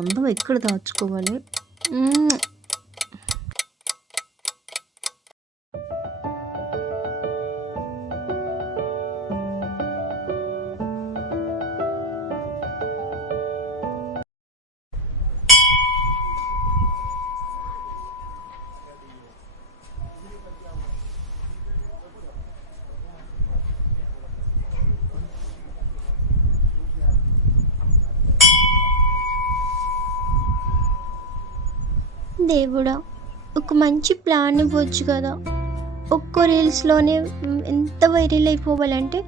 అందం ఎక్కడ దాచుకోవాలి? దేవుడా, ఒక మంచి ప్లాన్ ఇవ్వచ్చు కదా. ఒక్క రీల్స్లోనే ఎంత వైరల్ అయిపోవాలంటే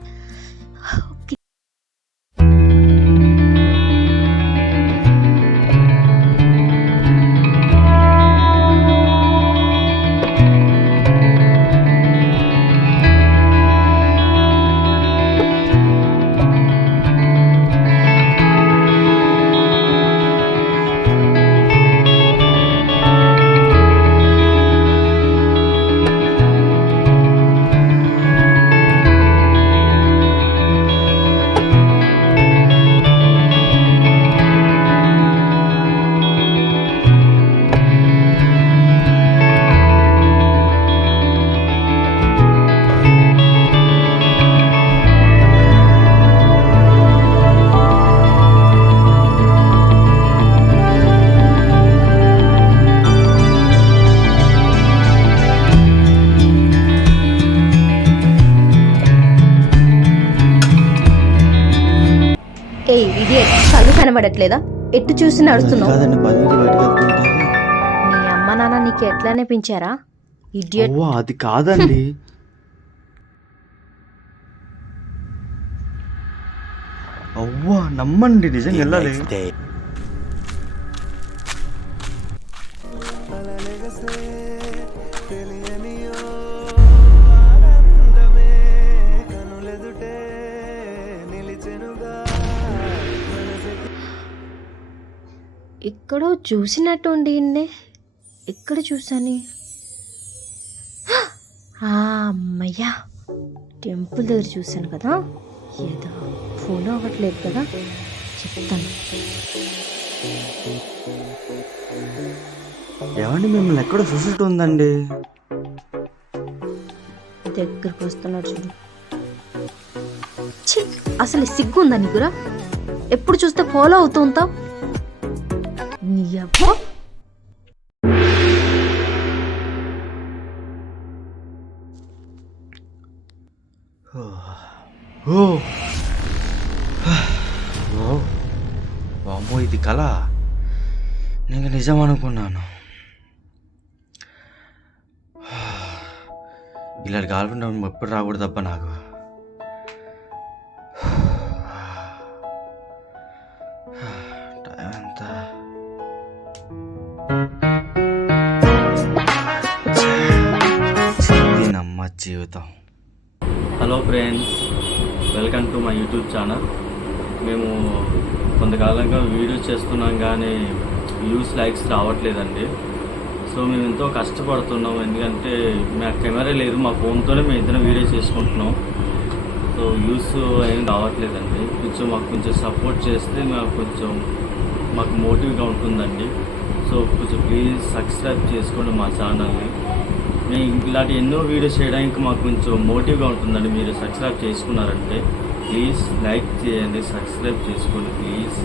కళ్ళు కనబడట్లేదా? ఎట్టు చూసి నడుస్తున్నావు? నీ అమ్మ నాన్న నీకు ఎట్లా అనిపించారా? ఇడియట్. అది కాదండి. అవ్వా నమ్మండి, నిజంగా వెళ్ళాలి. ఎక్కడో చూసినట్టుండి, ఎక్కడ చూసాని? అమ్మయ్యా, టెంపుల్ దగ్గర చూశాను కదా. ఏదో ఫోన్ అవ్వట్లేదు కదా, చెప్తాను. ఏమండి, మిమ్మల్ని ఎక్కడ చూసినట్టు ఉందండి. దగ్గరకు వస్తున్నాడు చూడు. అసలు సిగ్గు ఉందా నీకురా? ఎప్పుడు చూస్తే ఫాలో అవుతూ ఉంటావు. వామ్మో, ఇది కళ. నేను నిజం అనుకున్నాను. ఇలాంటి కాకుండా ఎప్పుడు రాకూడదు తప్ప నాకు. టైం ఎంత? నమ్మ జీవితం. Hello friends, welcome to my YouTube channel. మేము కొంతకాలంగా వీడియోస్ చేస్తున్నాం కానీ వ్యూస్ లైక్స్ రావట్లేదండి. సో మేము ఎంతో కష్టపడుతున్నాం, ఎందుకంటే మా కెమెరా లేదు, మా ఫోన్తోనే మేము ఇద్దరం వీడియో చేసుకుంటున్నాం. సో వ్యూస్ ఏం రావట్లేదండి. కొంచెం సపోర్ట్ చేస్తే మాకు మోటివ్గా ఉంటుందండి. సో కొంచెం ప్లీజ్ సబ్స్క్రైబ్ చేసుకోండి మా ఛానల్ని. మేము ఇలాంటి ఎన్నో వీడియోస్ చేయడానికి మాకు కొంచెం మోటివ్గా ఉంటుందండి. మీరు సబ్స్క్రైబ్ చేసుకున్నారంటే ప్లీజ్ లైక్ చేయండి, సబ్స్క్రైబ్ చేసుకోండి ప్లీజ్.